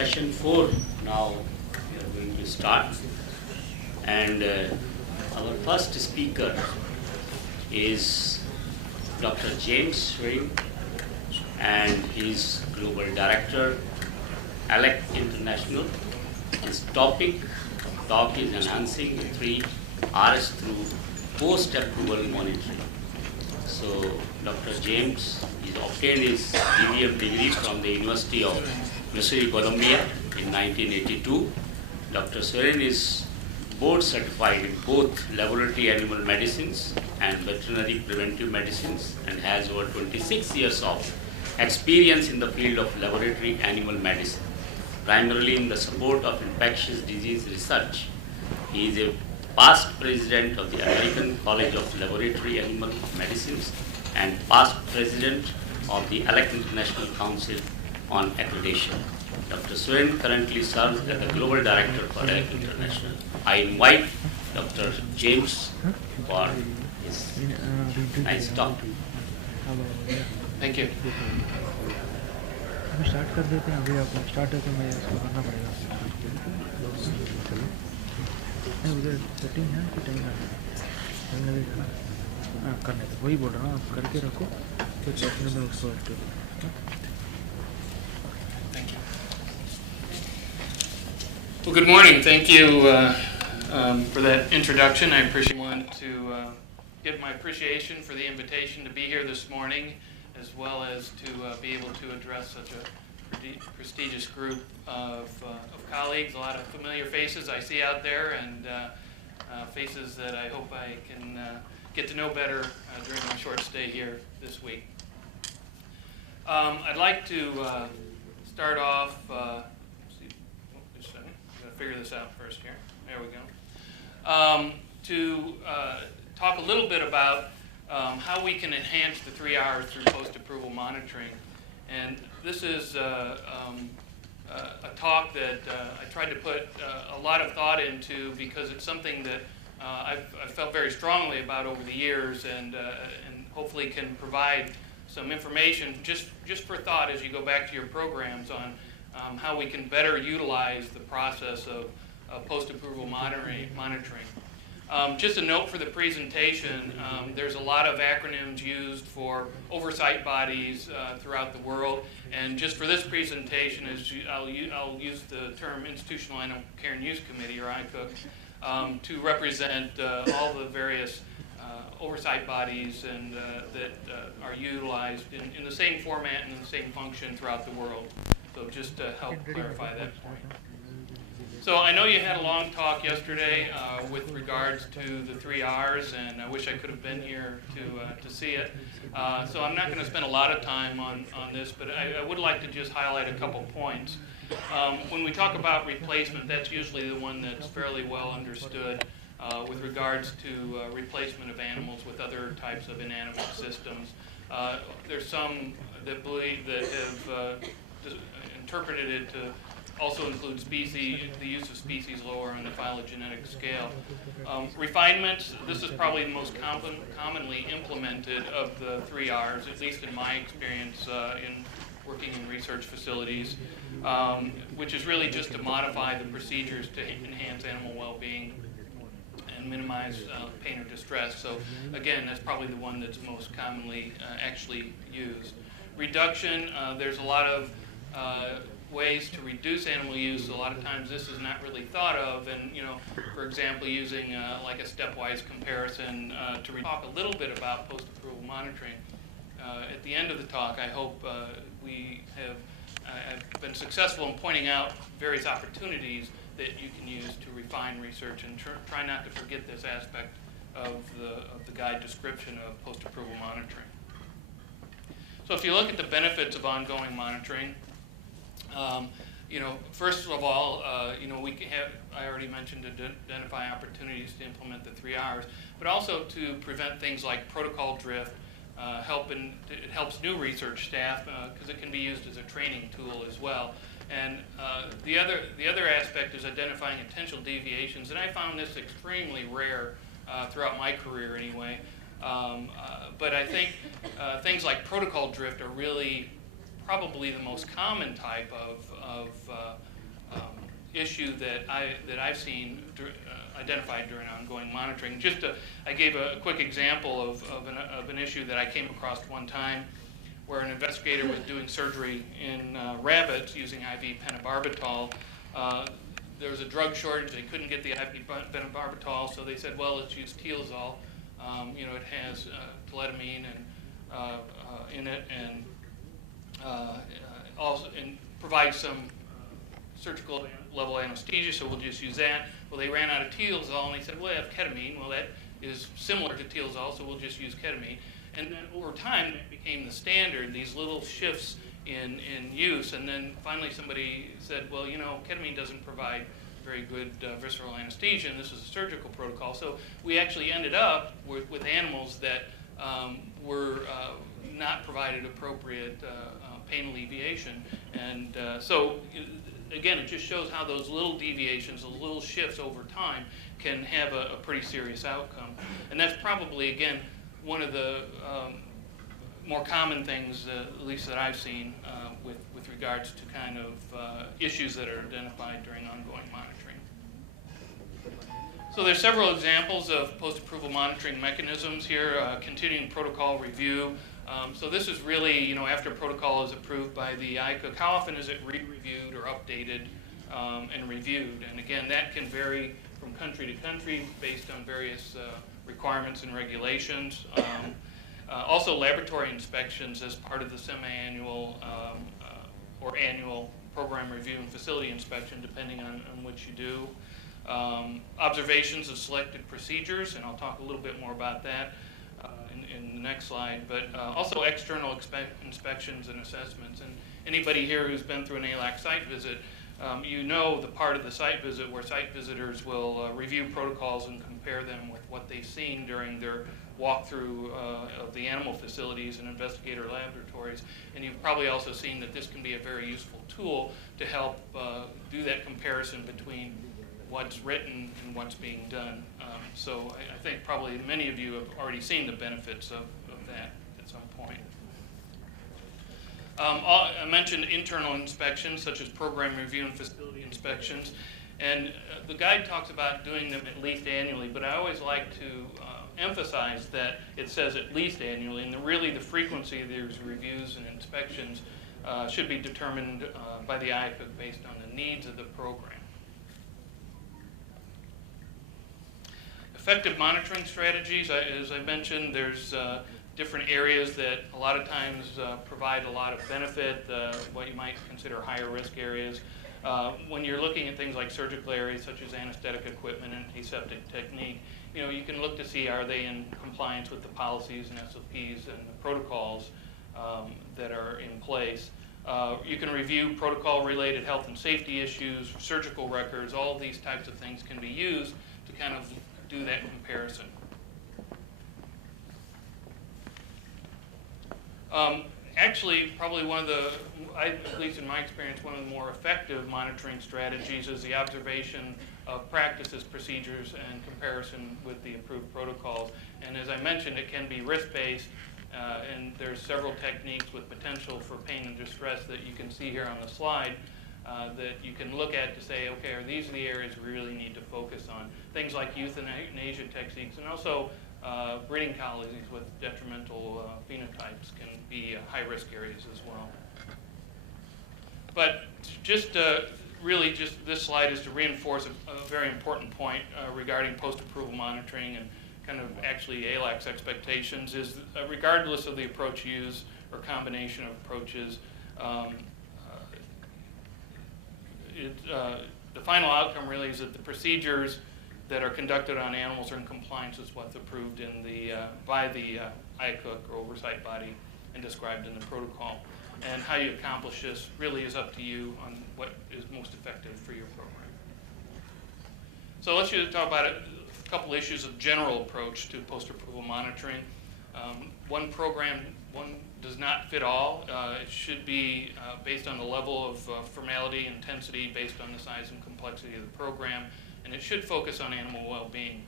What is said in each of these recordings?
session 4 now we are going to start, and our first speaker is Dr. James Swearengen, and he's Global Director, AAALAC International. His talk is enhancing the 3 R's through post-approval monitoring. So Dr. James is obtained his DVM degree from the University of Missouri, Columbia in 1982. Dr. Swearengen is board certified in both laboratory animal medicines and veterinary preventive medicines, and has over 26 years of experience in the field of laboratory animal medicine, primarily in the support of infectious disease research. He is a past president of the American College of Laboratory Animal Medicines and past president of the AAALAC International Council on Accreditation. Dr. Swearengen currently serves as the Global Director for AAALAC International. I invite Dr. James for his nice talk. Thank you. Start कर देते हैं अभी आप start है तो मैं इसको करना पड़ेगा नहीं उधर सेटिंग है कि टाइम लगेगा हाँ करने दो वही बोल रहा हूँ आप करके रखो फिर चेक में उसको Thank you. Well, good morning. Thank you for that introduction. I want to give my appreciation for the invitation to be here this morning, as well as to be able to address such a prestigious group of colleagues, a lot of familiar faces I see out there, and faces that I hope I can get to know better during my short stay here this week. I'd like to start off, just a second, I'm going to figure this out first here. There we go. To talk a little bit about how we can enhance the 3 R's through post-approval monitoring. And this is a talk that I tried to put a lot of thought into, because it's something that I've felt very strongly about over the years, and hopefully can provide some information just for thought as you go back to your programs on how we can better utilize the process of post-approval monitoring. Just a note for the presentation, there's a lot of acronyms used for oversight bodies throughout the world, and just for this presentation, I'll use the term Institutional Animal Care and Use Committee, or ICUC, to represent all the various oversight bodies and that are utilized in the same format and in the same function throughout the world. So just to help clarify that point. So I know you had a long talk yesterday with regards to the 3 R's, and I wish I could have been here to see it. So I'm not going to spend a lot of time on this, but I would like to just highlight a couple points. When we talk about replacement, that's usually the one that's fairly well understood with regards to replacement of animals with other types of inanimate systems. There's some that believe that have interpreted it to also include species, the use of species lower on the phylogenetic scale. Refinements, this is probably the most commonly implemented of the 3 R's, at least in my experience in working in research facilities, which is really just to modify the procedures to enhance animal well-being and minimize pain or distress. So again, that's probably the one that's most commonly actually used. Reduction, there's a lot of ways to reduce animal use. A lot of times this is not really thought of, and for example, using like a stepwise comparison to talk a little bit about post-approval monitoring. At the end of the talk, I hope I've been successful in pointing out various opportunities that you can use to refine research, and try not to forget this aspect of the guide description of post-approval monitoring. So if you look at the benefits of ongoing monitoring, first of all, I already mentioned to identify opportunities to implement the 3 R's, but also to prevent things like protocol drift. It helps new research staff because it can be used as a training tool as well. And the other aspect is identifying potential deviations, and I found this extremely rare throughout my career anyway. But I think things like protocol drift are really probably the most common type of issue that I've seen identified during ongoing monitoring. I gave a quick example of an issue that I came across one time, where an investigator was doing surgery in rabbits using IV pentobarbital. There was a drug shortage. They couldn't get the IV pentobarbital, so they said, well, let's use Tealzol. It has teledamine in it, and also provides some surgical level anesthesia, so we'll just use that. Well, they ran out of Tealzol, and they said, well, I have ketamine. Well, that is similar to Tealzol, so we'll just use ketamine. And then over time, that became the standard, these little shifts in use. And then finally somebody said, well, ketamine doesn't provide very good visceral anesthesia, and this is a surgical protocol. So we actually ended up with animals that were not provided appropriate pain alleviation. And so, again, it just shows how those little deviations, those little shifts over time can have a pretty serious outcome. And that's probably, again, one of the more common things, at least that I've seen, with regards to kind of issues that are identified during ongoing monitoring. So there's several examples of post-approval monitoring mechanisms here. Continuing protocol review. So this is really, after a protocol is approved by the IACUC, how often is it re-reviewed or updated and reviewed? And again, that can vary from country to country based on various requirements and regulations. Also, laboratory inspections as part of the semi-annual or annual program review and facility inspection, depending on what you do. Observations of selected procedures, and I'll talk a little bit more about that in the next slide, but also external inspections and assessments. And anybody here who's been through an AAALAC site visit, the part of the site visit where site visitors will review protocols and compare them with what they've seen during their walkthrough of the animal facilities and investigator laboratories. And you've probably also seen that this can be a very useful tool to help do that comparison between what's written and what's being done. So I think probably many of you have already seen the benefits of that at some point. I mentioned internal inspections, such as program review and facility inspections. And the guide talks about doing them at least annually, but I always like to emphasize that it says at least annually, and really the frequency of these reviews and inspections should be determined by the IACUC based on the needs of the program. Effective monitoring strategies, as I mentioned, there's different areas that a lot of times provide a lot of benefit, what you might consider higher risk areas. When you're looking at things like surgical areas such as anesthetic equipment and aseptic technique, you can look to see, are they in compliance with the policies and SOPs and the protocols that are in place. You can review protocol-related health and safety issues, surgical records. All of these types of things can be used to kind of do that comparison. Actually, probably one of the, at least in my experience, one of the more effective monitoring strategies is the observation of practices, procedures, and comparison with the approved protocols. And as I mentioned, it can be risk-based, and there's several techniques with potential for pain and distress that you can see here on the slide that you can look at to say, okay, are these the areas we really need to focus on? Things like euthanasia techniques, and also breeding colonies with detrimental phenotypes can be high-risk areas as well. But just really, just this slide is to reinforce a very important point regarding post-approval monitoring and kind of actually AAALAC's expectations is regardless of the approach used or combination of approaches, the final outcome really is that the procedures that are conducted on animals are in compliance with what's approved in by the IACUC or oversight body and described in the protocol. And how you accomplish this really is up to you on what is most effective for your program. So let's just talk about a couple issues of general approach to post-approval monitoring. One program does not fit all. It should be based on the level of formality and intensity based on the size and complexity of the program, and it should focus on animal well-being.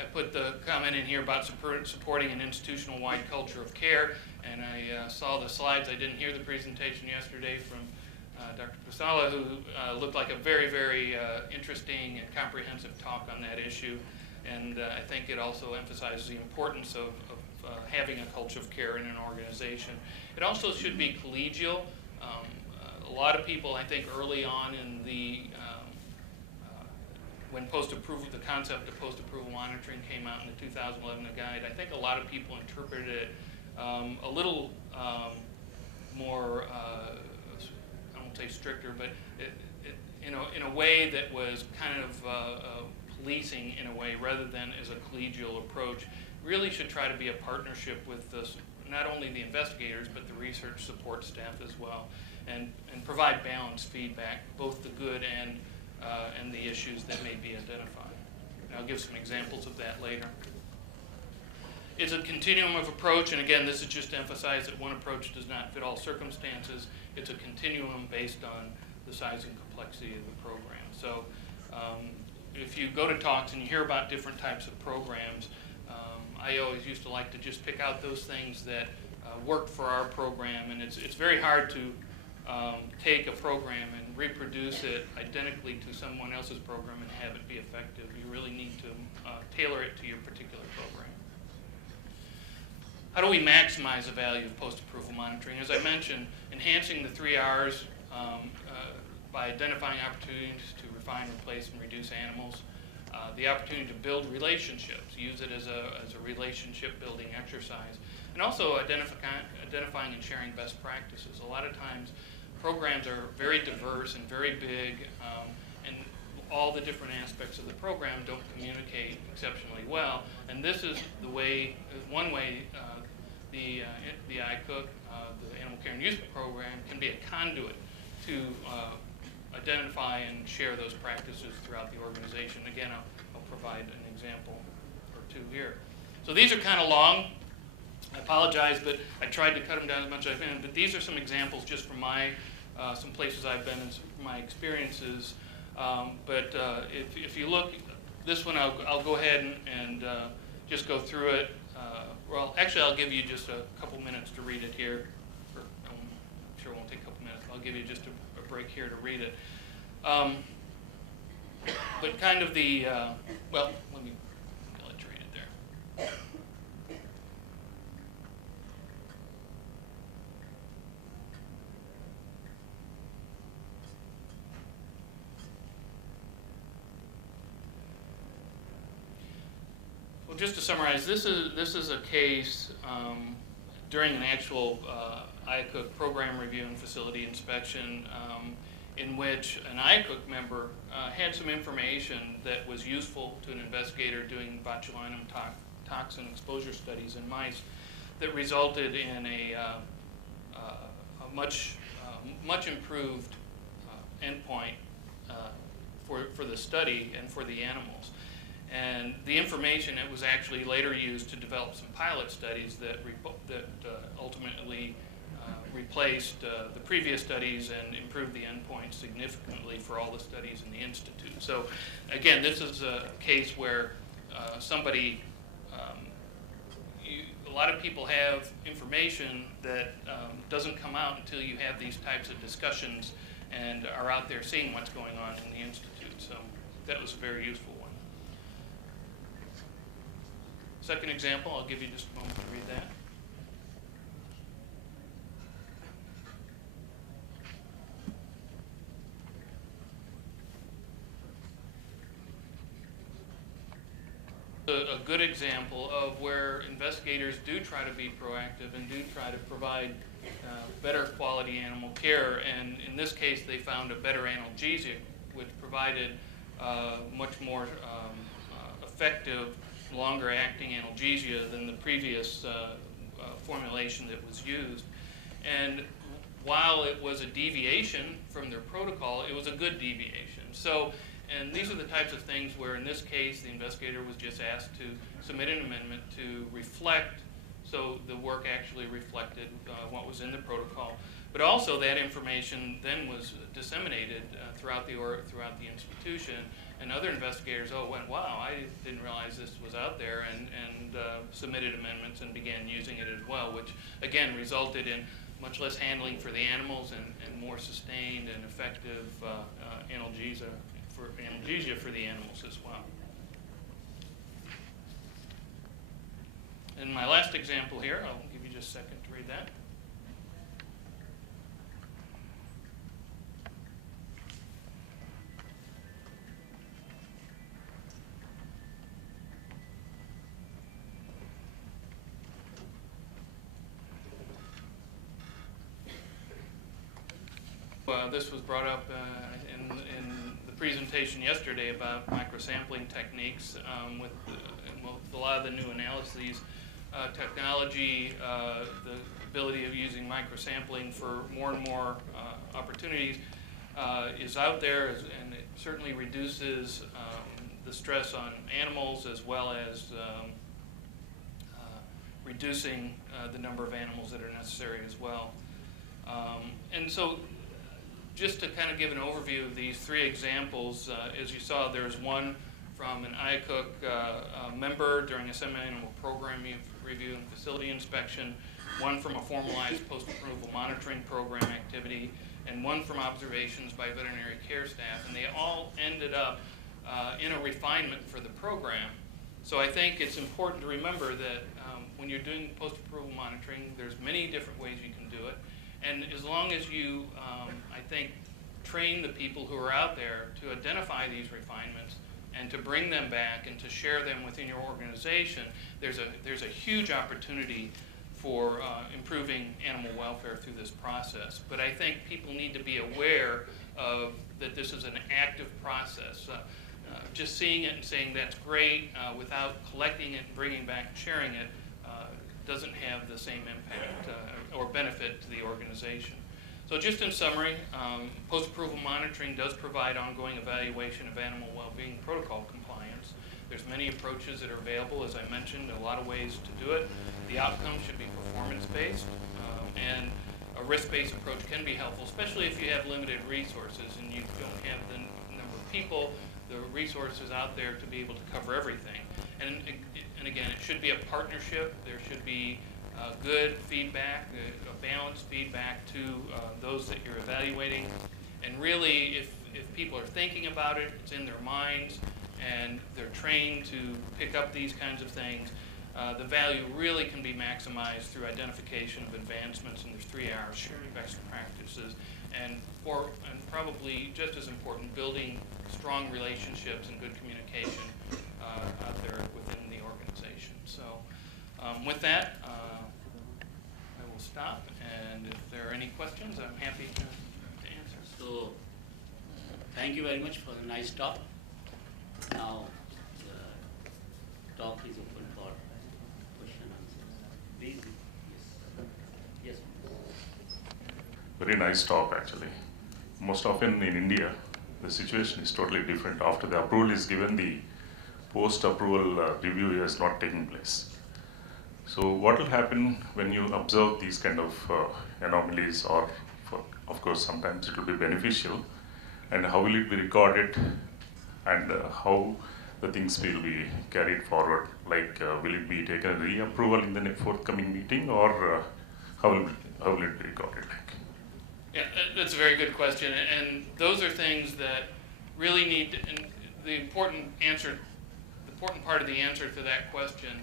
I put the comment in here about supporting an institutional-wide culture of care, and I saw the slides. I didn't hear the presentation yesterday from Dr. Pasala, who looked like a very, very interesting and comprehensive talk on that issue. And I think it also emphasizes the importance of having a culture of care in an organization. It also should be collegial. A lot of people, I think, early on in the when post-approval, the concept of post-approval monitoring came out in the 2011 guide, I think a lot of people interpreted it a little more, I won't say stricter, but in a way that was kind of policing in a way rather than as a collegial approach. Really should try to be a partnership with not only the investigators but the research support staff as well, and provide balanced feedback, both the good and the issues that may be identified. And I'll give some examples of that later. It's a continuum of approach, and again, this is just to emphasize that one approach does not fit all circumstances. It's a continuum based on the size and complexity of the program. So if you go to talks and you hear about different types of programs, I always used to like to just pick out those things that worked for our program, and it's very hard to take a program and reproduce it identically to someone else's program and have it be effective. You really need to tailor it to your particular program. How do we maximize the value of post-approval monitoring? As I mentioned, enhancing the 3 R's by identifying opportunities to refine, replace, and reduce animals. The opportunity to build relationships, use it as a relationship building exercise. And also identifying and sharing best practices. A lot of times programs are very diverse and very big, and all the different aspects of the program don't communicate exceptionally well. And this is the way, one way the ICOOC, the Animal Care and Use Program, can be a conduit to identify and share those practices throughout the organization. Again, I'll provide an example or two here. So these are kind of long. I apologize, but I tried to cut them down as much as I can. But these are some examples just from my some places I've been and from my experiences. But if you look, this one I'll go ahead and just go through it. Well, actually, I'll give you just a couple minutes to read it here. I'm sure it won't take a couple minutes. I'll give you just a break here to read it. But kind of the, well, let me let you read it there. Well, just to summarize, this is a case during an actual IACUC program review and facility inspection in which an IACUC member had some information that was useful to an investigator doing botulinum toxin exposure studies in mice that resulted in a much improved endpoint for the study and for the animals. And the information, it was actually later used to develop some pilot studies that ultimately replaced the previous studies and improved the endpoint significantly for all the studies in the Institute. So again, this is a case where somebody, a lot of people have information that doesn't come out until you have these types of discussions and are out there seeing what's going on in the Institute. So that was a very useful one. Second example, I'll give you just a moment to read that. A good example of where investigators do try to be proactive and do try to provide better quality animal care. And in this case, they found a better analgesic, which provided much more effective, longer-acting analgesia than the previous formulation that was used. And while it was a deviation from their protocol, it was a good deviation. So, and these are the types of things where, in this case, the investigator was just asked to submit an amendment to reflect, so the work actually reflected what was in the protocol. But also that information then was disseminated throughout the institution, and other investigators went, wow, I didn't realize this was out there, and submitted amendments and began using it as well, which again resulted in much less handling for the animals, and more sustained and effective analgesia for the animals as well. And my last example here, I'll give you just a second to read that. This was brought up in the presentation yesterday about microsampling techniques. With a lot of the new analyses technology, the ability of using microsampling for more and more opportunities is out there, and it certainly reduces the stress on animals, as well as reducing the number of animals that are necessary as well. And so, just to kind of give an overview of these three examples, as you saw, there's one from an IACUC member during a semi-annual program review and facility inspection, one from a formalized post-approval monitoring program activity, and one from observations by veterinary care staff. And they all ended up in a refinement for the program. So I think it's important to remember that when you're doing post-approval monitoring, there's many different ways you can do it. And as long as you, I think, train the people who are out there to identify these refinements and to bring them back and to share them within your organization, there's a huge opportunity for improving animal welfare through this process. But I think people need to be aware of that this is an active process. Just seeing it and saying that's great without collecting it and bringing back and sharing it doesn't have the same impact or benefit to the organization. So just in summary, post-approval monitoring does provide ongoing evaluation of animal well-being protocol compliance. There's many approaches that are available, as I mentioned, a lot of ways to do it. The outcome should be performance-based, and a risk-based approach can be helpful, especially if you have limited resources and you don't have the number of people, the resources out there to be able to cover everything. And again, it should be a partnership. There should be good feedback, a balanced feedback to those that you're evaluating. And really, if people are thinking about it, it's in their minds, and they're trained to pick up these kinds of things, the value really can be maximized through identification of advancements, and there's 3 R's, sharing best practices, and probably just as important, building strong relationships and good communication out there within the organization. So with that, I will stop, and if there are any questions, I'm happy to answer. So thank you very much for the nice talk. Now the talk is open for question and answers. Please. Yes. Very nice talk, actually. Most often in India, the situation is totally different. After the approval is given, the post-approval review has not taken place. So what will happen when you observe these kind of anomalies, or of course sometimes it will be beneficial, and how will it be recorded, and how the things will be carried forward? Like will it be taken re-approval in the forthcoming meeting, or how will it be recorded? Yeah, that's a very good question, and those are things that really need to, and the important part of the answer to that question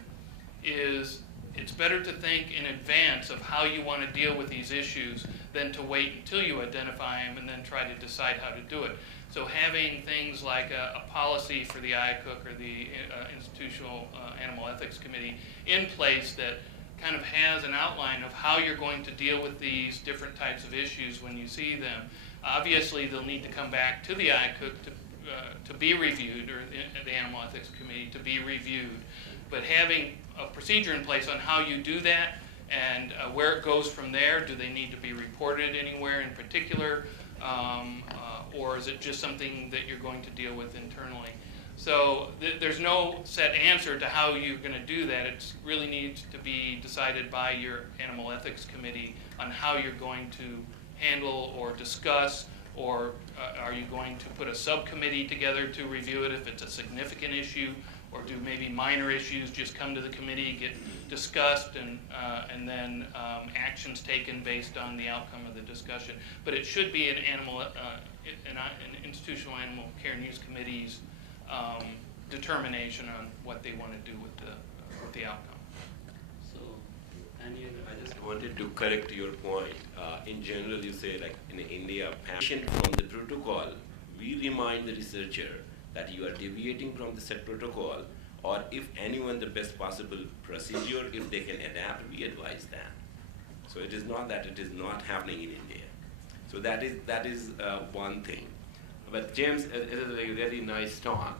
is it's better to think in advance of how you want to deal with these issues than to wait until you identify them and then try to decide how to do it. So having things like a policy for the IACUC or the Institutional Animal Ethics Committee in place that kind of has an outline of how you're going to deal with these different types of issues when you see them. Obviously, they'll need to come back to the IACUC to be reviewed, or the Animal Ethics Committee to be reviewed. But having a procedure in place on how you do that and where it goes from there, do they need to be reported anywhere in particular, or is it just something that you're going to deal with internally? So there's no set answer to how you're going to do that. It really needs to be decided by your Animal Ethics Committee on how you're going to handle or discuss, or are you going to put a subcommittee together to review it if it's a significant issue, or do maybe minor issues just come to the committee, get discussed and then actions taken based on the outcome of the discussion. But it should be an institutional animal care and use committee's determination on what they want to do with the outcome. So, any other? I just wanted to correct your point. In general, you say like in India, from the protocol, we remind the researcher that you are deviating from the set protocol, or if anyone the best possible procedure, if they can adapt, we advise that. So it is not that it is not happening in India. So that is one thing. But James, it is a very nice talk.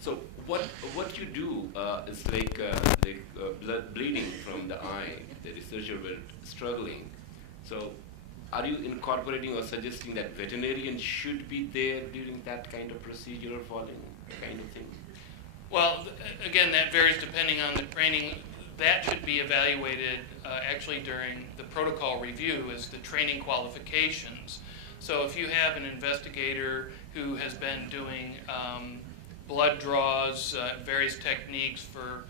So what you do is like blood bleeding from the eye. The researcher were struggling. So are you incorporating or suggesting that veterinarians should be there during that kind of procedure or following kind of thing? Well, again, that varies depending on the training. That should be evaluated actually during the protocol review as the training qualifications. So if you have an investigator who has been doing blood draws, various techniques for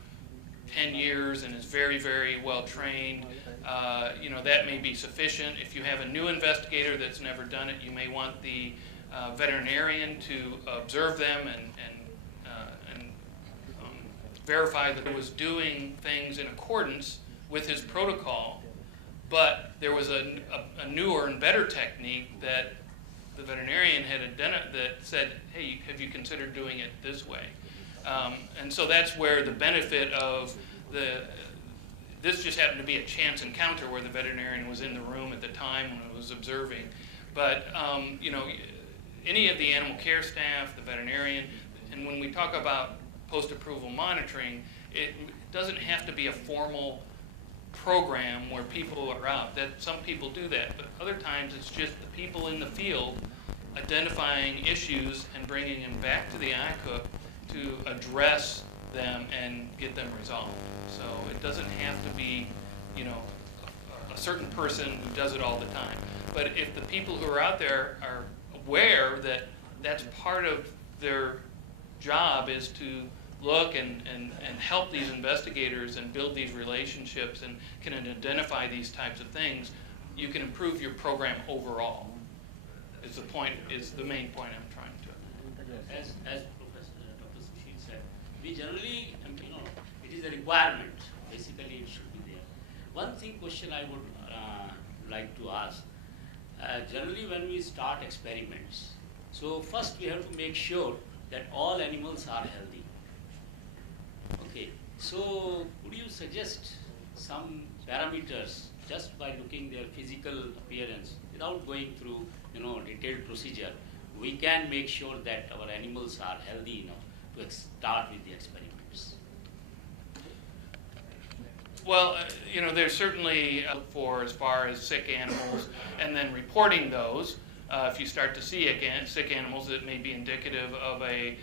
10 years and is very, very well trained, that may be sufficient. If you have a new investigator that's never done it, you may want the veterinarian to observe them and verify that he was doing things in accordance with his protocol, but there was a newer and better technique that the veterinarian had identified that said, hey, have you considered doing it this way? And so that's where the benefit of this just happened to be a chance encounter where the veterinarian was in the room at the time when it was observing. But, any of the animal care staff, the veterinarian, and when we talk about post-approval monitoring, it doesn't have to be a formal program where people are out. That some people do that, but other times it's just the people in the field identifying issues and bringing them back to the ICOOC to address them and get them resolved. So it doesn't have to be, a certain person who does it all the time. But if the people who are out there are aware that that's part of their job is to look and help these investigators and build these relationships and can identify these types of things, you can improve your program overall. Is the main point I'm trying to. As Professor Dr. Sushil said, we generally, it is a requirement. Basically, it should be there. One question I would like to ask. Generally, when we start experiments, so first we have to make sure that all animals are healthy. Okay, so could you suggest some parameters just by looking their physical appearance without going through detailed procedure? We can make sure that our animals are healthy enough to start with the experiments. Well, there's certainly for as far as sick animals and then reporting those. If you start to see sick animals, it may be indicative of a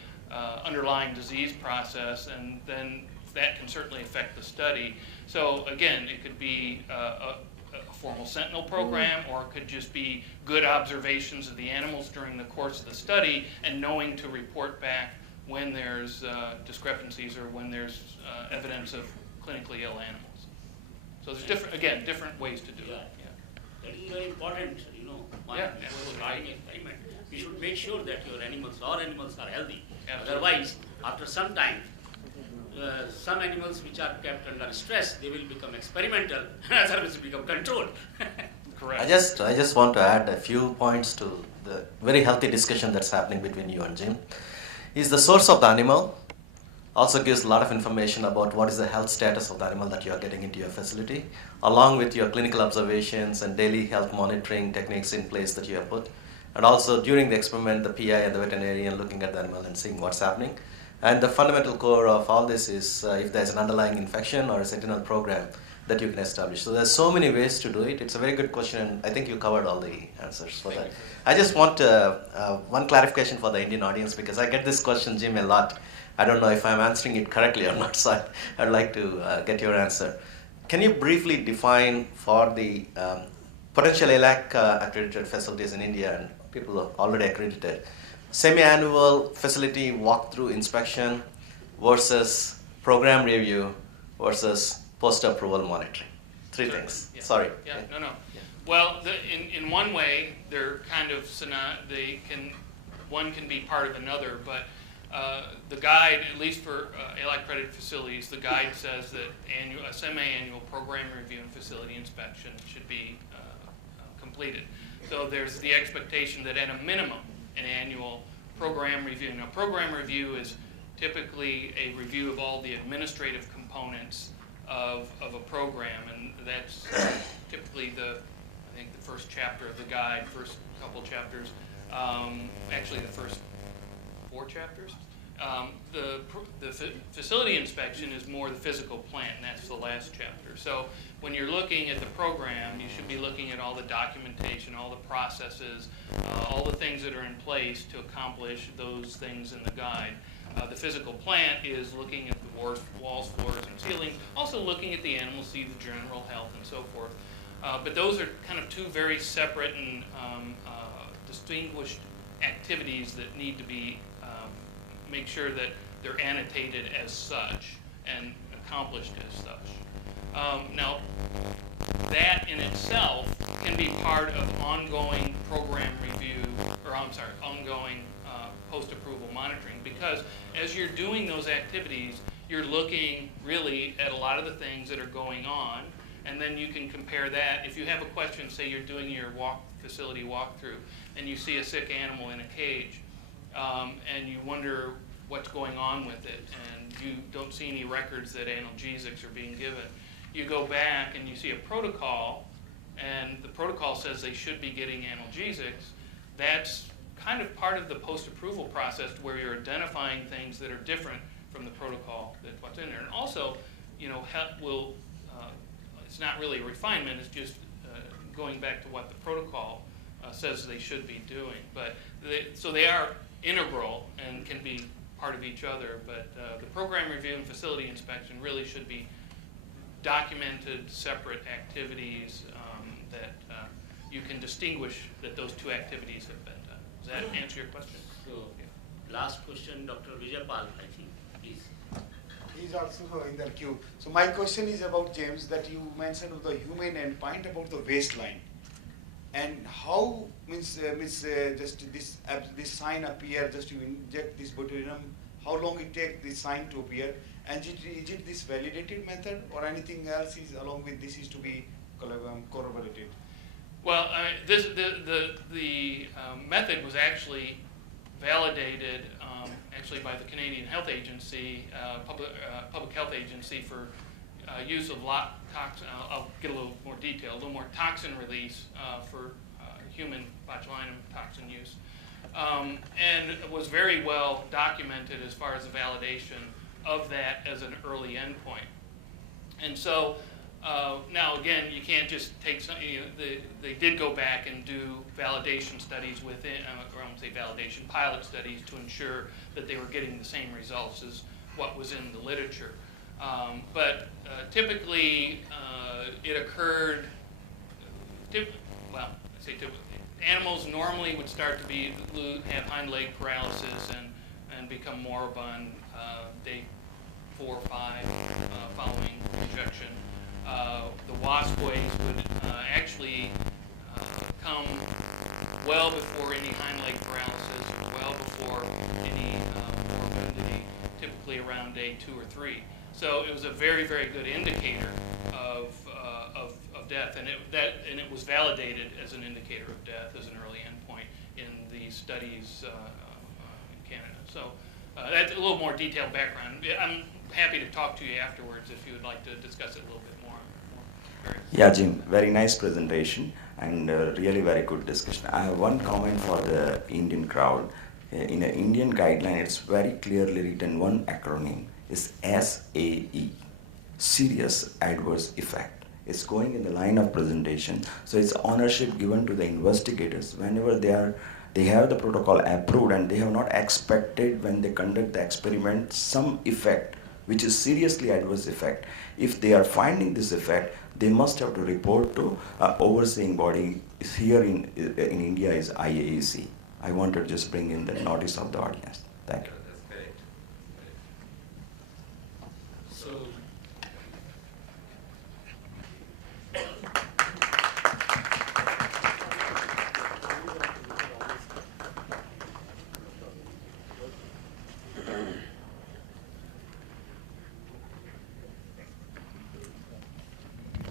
underlying disease process, and then that can certainly affect the study. So again, it could be a formal sentinel program, or it could just be good observations of the animals during the course of the study and knowing to report back when there's discrepancies or when there's evidence of clinically ill animals. So there's different ways to do it. Yeah. That is very important, before starting an experiment. You should make sure that your animals are healthy. Absolutely. Otherwise, after some time, some animals which are kept under stress, they will become experimental, and others will become controlled. Correct. I just want to add a few points to the very healthy discussion that's happening between you and Jim. Is the source of the animal also gives a lot of information about what is the health status of the animal that you are getting into your facility, along with your clinical observations and daily health monitoring techniques in place that you have put. And also during the experiment, the PI and the veterinarian looking at the animal and seeing what's happening. And the fundamental core of all this is if there's an underlying infection or a sentinel program that you can establish. So there's so many ways to do it. It's a very good question, and I think you covered all the answers for that. I just want one clarification for the Indian audience, because I get this question, Jim, a lot. I don't know if I'm answering it correctly or not, so I'd like to get your answer. Can you briefly define for the potential AAALAC accredited facilities in India and people who are already accredited, semi-annual facility walkthrough inspection versus program review versus post-approval monitoring. Three Sure. things. Yeah. Sorry. Yeah, no. Well, in one way, they're kind of, one can be part of another, but the guide, at least for AAALAC accredited facilities, the guide says that a semi-annual program review and facility inspection should be completed. So there's the expectation that at a minimum, an annual program review. Now, program review is typically a review of all the administrative components of a program, and that's typically I think the first chapter of the guide, first couple chapters, actually the first 4 chapters. The facility inspection is more the physical plant, and that's the last chapter. So when you're looking at the program, you should be looking at all the documentation, all the processes, all the things that are in place to accomplish those things in the guide. The physical plant is looking at the walls, floors, and ceilings, also looking at the animals, see the general health and so forth. But those are kind of 2 very separate and distinguished activities that need to be make sure that they're annotated as such and accomplished as such. Now, that in itself can be part of ongoing program review, or ongoing post-approval monitoring, because as you're doing those activities, you're looking really at a lot of the things that are going on, and then you can compare that. If you have a question, say you're doing your facility walkthrough, and you see a sick animal in a cage, and you wonder what's going on with it, and you don't see any records that analgesics are being given. You go back and you see a protocol, and the protocol says they should be getting analgesics. That's kind of part of the post-approval process, where you're identifying things that are different from the protocol that's what's in there. And also, it's not really a refinement, it's just going back to what the protocol says they should be doing. But so they are integral and can be part of each other, but the program review and facility inspection really should be documented separate activities that you can distinguish that those 2 activities have been done. Does that answer your question? So, last question, Dr. Vijaypal, I think, please. He's also in the queue. So my question is about James, that you mentioned of the human endpoint about the waistline, and how just this sign appear, just you inject this botulinum, how long it take this sign to appear, and is it this validated method, or anything else is along with this is to be corroborated? Well, the method was actually validated actually by the Canadian Health Agency, Public Health Agency, for use of toxin. I'll get a little more detail, a little more toxin release for human botulinum toxin use, and it was very well documented as far as the validation of that as an early endpoint. And so now again, you can't just take some. They did go back and do validation studies within, or I won't say validation, pilot studies to ensure that they were getting the same results as what was in the literature. But typically, it occurred. Animals normally would start to have hind leg paralysis and become moribund day 4 or 5 following injection. The wasp waves would actually come well before any hind leg paralysis, well before any morbidity, typically around day 2 or 3. So it was a very, very good indicator of death, and it was validated as an indicator of death as an early endpoint in the studies in Canada. So that's a little more detailed background. I'm happy to talk to you afterwards if you would like to discuss it a little bit more. Yeah, Jim, very nice presentation and really very good discussion. I have one comment for the Indian crowd. In an Indian guideline, it's very clearly written, one acronym is SAE, Serious Adverse Effect. It's going in the line of presentation, so it's ownership given to the investigators whenever they have the protocol approved and they have not expected when they conduct the experiment some effect which is seriously adverse effect. If they are finding this effect, they must have to report to overseeing body. Here in India is IAAC. I want to just bring in the notice of the audience. Thank you. That's correct. So